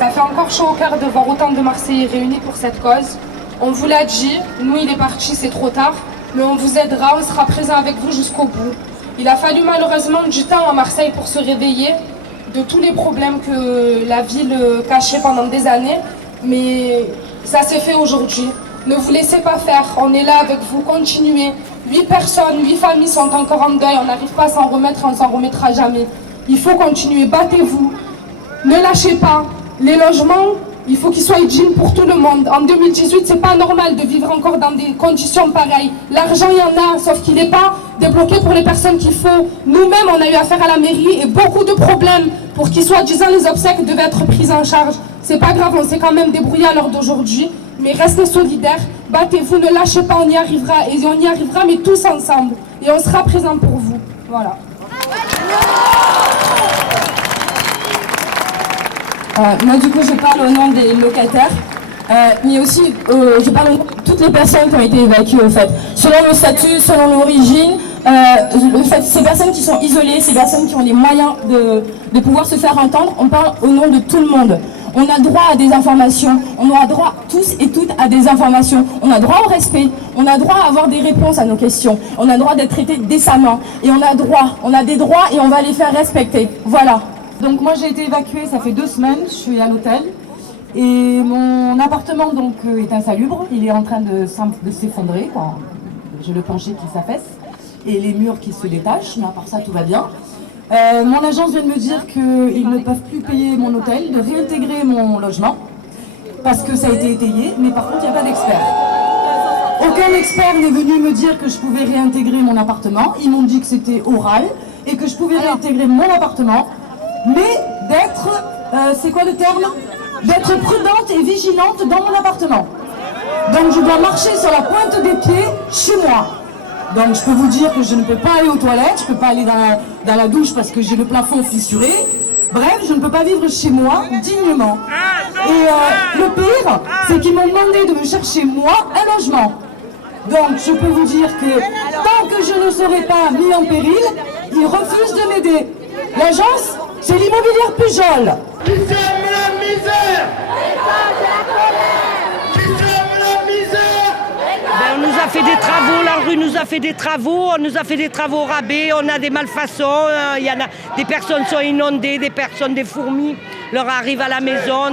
Ça fait encore chaud au cœur de voir autant de Marseillais réunis pour cette cause. On vous l'a dit, nous il est parti, c'est trop tard, mais on vous aidera, on sera présent avec vous jusqu'au bout. Il a fallu malheureusement du temps à Marseille pour se réveiller de tous les problèmes que la ville cachait pendant des années, mais ça s'est fait aujourd'hui. Ne vous laissez pas faire, on est là avec vous, continuez. 8 personnes, 8 familles sont encore en deuil, on n'arrive pas à s'en remettre, on ne s'en remettra jamais. Il faut continuer, battez-vous, ne lâchez pas. Les logements, il faut qu'ils soient dignes pour tout le monde. En 2018, c'est pas normal de vivre encore dans des conditions pareilles. L'argent, il y en a, sauf qu'il n'est pas débloqué pour les personnes qu'il faut. Nous-mêmes, on a eu affaire à la mairie et beaucoup de problèmes pour qu'ils soient disant les obsèques devaient être prises en charge. C'est pas grave, on s'est quand même débrouillé à l'heure d'aujourd'hui. Mais restez solidaires, battez-vous, ne lâchez pas, on y arrivera. Et on y arrivera, mais tous ensemble. Et on sera présents pour vous. Voilà. Moi du coup je parle au nom des locataires, mais aussi je parle au nom de toutes les personnes qui ont été évacuées au fait. Selon le statut, selon l'origine, ces personnes qui sont isolées, ces personnes qui ont les moyens de pouvoir se faire entendre, on parle au nom de tout le monde. On a droit à des informations, on a droit tous et toutes à des informations, on a droit au respect, on a droit à avoir des réponses à nos questions, on a droit d'être traité décemment et on a des droits et on va les faire respecter. Voilà. Donc moi j'ai été évacuée, ça fait 2 semaines, je suis à l'hôtel et mon appartement donc est insalubre, il est en train de s'effondrer, j'ai le plancher qui s'affaisse et les murs qui se détachent, mais à part ça tout va bien. Mon agence vient de me dire qu'ils ne peuvent plus payer mon hôtel, de réintégrer mon logement parce que ça a été étayé, mais par contre il n'y a pas d'expert. Aucun expert n'est venu me dire que je pouvais réintégrer mon appartement, ils m'ont dit que c'était oral et que je pouvais réintégrer mon appartement. Mais d'être, c'est quoi le terme? D'être prudente et vigilante dans mon appartement. Donc je dois marcher sur la pointe des pieds chez moi. Donc je peux vous dire que je ne peux pas aller aux toilettes, je ne peux pas aller dans la douche parce que j'ai le plafond fissuré. Bref, je ne peux pas vivre chez moi dignement. Et le pire, c'est qu'ils m'ont demandé de me chercher moi un logement. Donc je peux vous dire que tant que je ne serai pas mis en péril, ils refusent de m'aider. L'agence, c'est l'immobilière Pujol. Qui sème la misère? Qui sème la misère? On nous a fait des travaux, la rue nous a fait des travaux, on nous a fait des travaux au rabais, on a des malfaçons, il y en a, des personnes sont inondées, des personnes, des fourmis leur arrivent à la maison,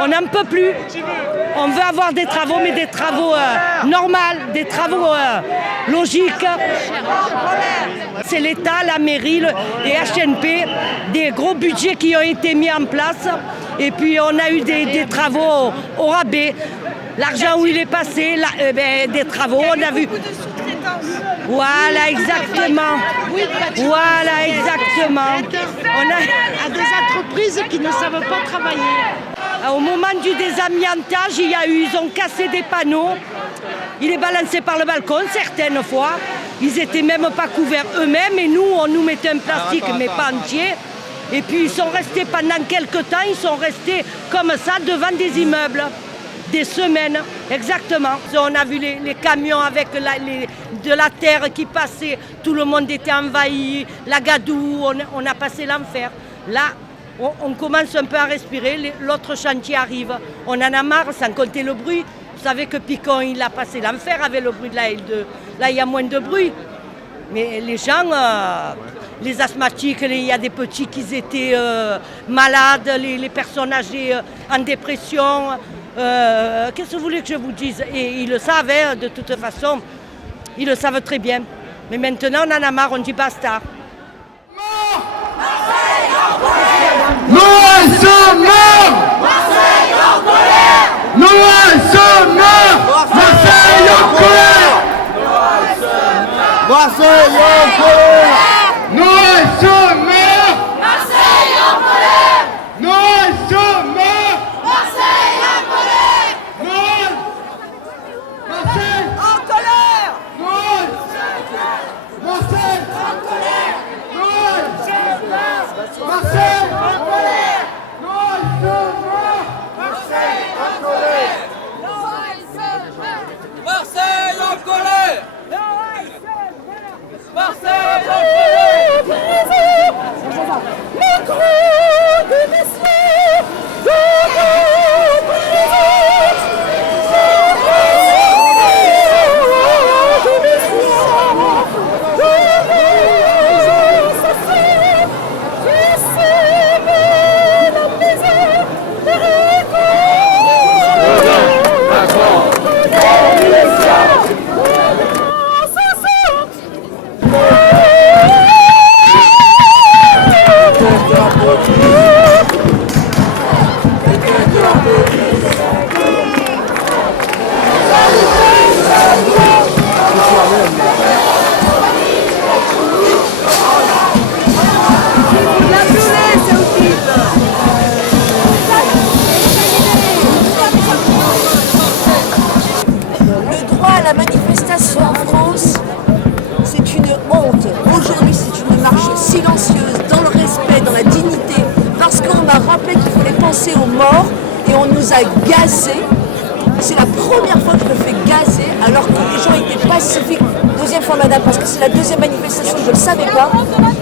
on n'en peut plus. On veut avoir des travaux, mais des travaux normaux, des travaux logiques. C'est l'État, la mairie, les HNP, des gros budgets qui ont été mis en place. Et puis on a eu des travaux au rabais. L'argent où il est passé, des travaux, on a vu. Voilà, exactement. Voilà, exactement. On a des entreprises qui ne savent pas travailler. Au moment du désamiantage, ils ont cassé des panneaux. Il est balancé par le balcon certaines fois. Ils n'étaient même pas couverts eux-mêmes et nous, on nous mettait un plastique, mais pas entier. Et puis ils sont restés pendant quelques temps, ils sont restés comme ça devant des immeubles. Des semaines, exactement. On a vu les camions avec de la terre qui passait, tout le monde était envahi, la gadoue, on a passé l'enfer. Là, on commence un peu à respirer, l'autre chantier arrive. On en a marre, sans compter le bruit. Vous savez que Picon, il a passé l'enfer avec le bruit de la L2. Là, il y a moins de bruit. Mais les gens, les asthmatiques, il y a des petits qui étaient malades, les personnes âgées en dépression. Qu'est-ce que vous voulez que je vous dise? Et ils le savent, de toute façon, ils le savent très bien. Mais maintenant, on en a marre, on dit basta. Nous sommes morts! Marseille en colère! Nous sommes morts! Marseille en colère! Marseille en colère! Nous sommes morts! Marseille en colère! Nous sommes morts! Marseille en colère! Marseille En colère! Marseille En colère! Marseille En colère! Marseille en colère! Marseille rappelé qu'il fallait penser aux morts et on nous a gazés. C'est la première fois que je me fais gazer alors que les gens étaient pacifiques. Deuxième fois, madame, parce que c'est la deuxième manifestation, je ne le savais pas.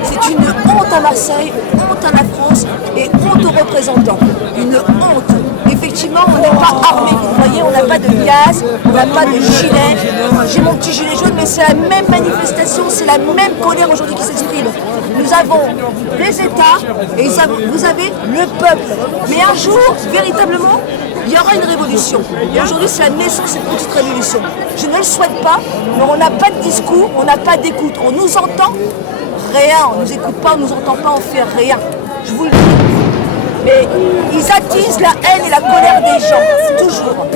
C'est une honte à Marseille, honte à la France et honte aux représentants. Une honte. Effectivement, on n'est pas armés, vous voyez, on n'a pas de gaz, on n'a pas de gilet. J'ai mon petit gilet jaune, mais c'est la même manifestation, c'est la même colère aujourd'hui qui s'exprime. Nous avons les États et vous avez le peuple. Mais un jour, véritablement, il y aura une révolution. Et aujourd'hui, c'est la naissance de cette petite révolution. Je ne le souhaite pas, mais on n'a pas de discours, on n'a pas d'écoute. On nous entend, rien. On ne nous écoute pas, on ne nous entend pas, on fait rien. Je vous le dis. Mais ils attisent la haine et la colère des gens, toujours.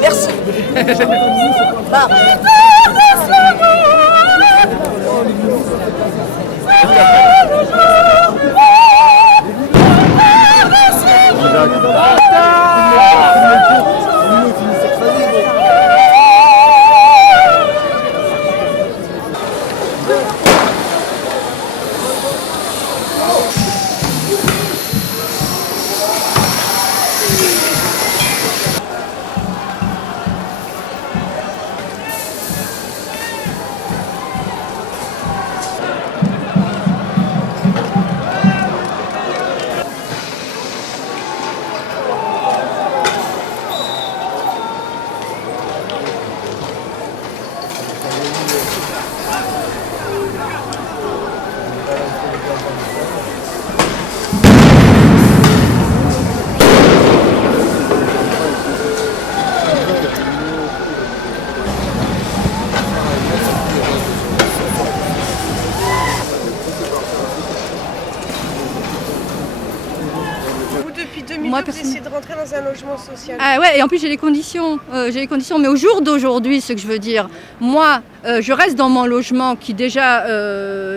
Merci. Bah. Moi, vous essayez de rentrer dans un logement social. Ah ouais, et en plus j'ai les conditions, mais au jour d'aujourd'hui, ce que je veux dire, moi, je reste dans mon logement qui déjà,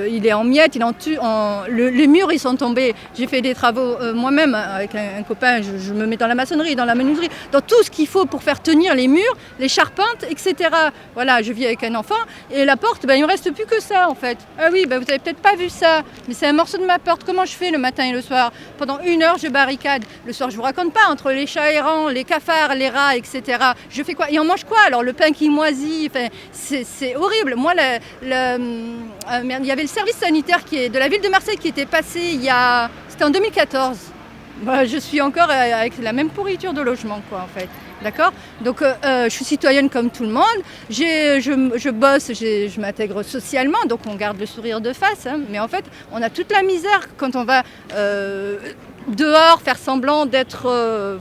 il est en miettes, les murs ils sont tombés. J'ai fait des travaux moi-même avec un copain, je me mets dans la maçonnerie, dans la menuiserie, dans tout ce qu'il faut pour faire tenir les murs, les charpentes, etc. Voilà, je vis avec un enfant et la porte, il ne me reste plus que ça en fait. Ah oui, vous n'avez peut-être pas vu ça, mais c'est un morceau de ma porte. Comment je fais le matin et le soir? Pendant 1 heure, je barricade. Le soir, je vous raconte pas, entre les chats errants, les cafards, les rats, etc. Je fais quoi? Et on mange quoi? Alors le pain qui moisit, c'est horrible. Moi, il y avait le service sanitaire de la ville de Marseille qui était passé c'était en 2014. Bah, je suis encore avec la même pourriture de logement, quoi, en fait. D'accord? Donc, je suis citoyenne comme tout le monde. Je bosse, je m'intègre socialement, donc on garde le sourire de face. Hein, mais en fait, on a toute la misère quand on va dehors faire semblant d'être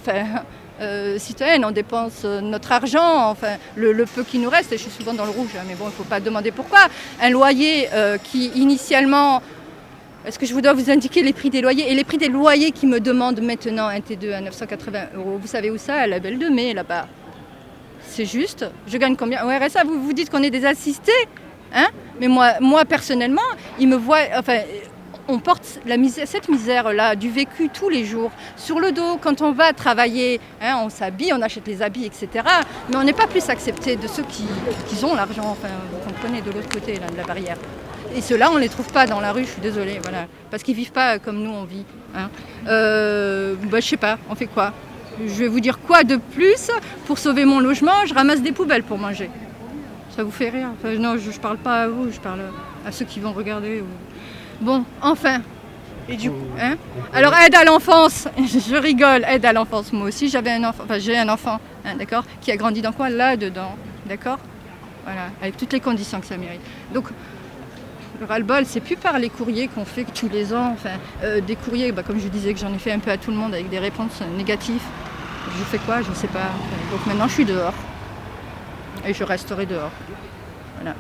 citoyenne. On dépense notre argent, enfin, le peu qui nous reste. Et je suis souvent dans le rouge, hein, mais bon, il ne faut pas demander pourquoi. Un loyer qui, initialement... Est-ce que je vous dois vous indiquer les prix des loyers? Et les prix des loyers qui me demandent maintenant un T2 à 980 €. Vous savez où ça? À la Belle de Mai, là-bas. C'est juste. Je gagne combien? Au RSA, vous vous dites qu'on est des assistés, hein? Mais moi, personnellement, ils me voient... Enfin, on porte cette misère-là, du vécu tous les jours, sur le dos. Quand on va travailler, hein, on s'habille, on achète les habits, etc. Mais on n'est pas plus accepté de ceux qui ont l'argent. Enfin, vous comprenez, de l'autre côté là, de la barrière. Et ceux-là, on ne les trouve pas dans la rue, je suis désolée, voilà. Parce qu'ils ne vivent pas comme nous, on vit. Hein. Je sais pas, on fait quoi? Je vais vous dire quoi de plus? Pour sauver mon logement, je ramasse des poubelles pour manger. Ça vous fait rire? Enfin, non, je ne parle pas à vous, je parle à ceux qui vont regarder. Bon, enfin. Et du coup, hein? Alors, aide à l'enfance, je rigole, aide à l'enfance. Moi aussi, j'ai un enfant, hein, d'accord, qui a grandi dans quoi? Là-dedans, d'accord? Voilà, avec toutes les conditions que ça mérite. Donc, le ras-le-bol, c'est plus par les courriers qu'on fait tous les ans. Enfin, des courriers, comme je disais, que j'en ai fait un peu à tout le monde avec des réponses négatives. Je fais quoi? Je ne sais pas. Donc maintenant, je suis dehors. Et je resterai dehors. Voilà.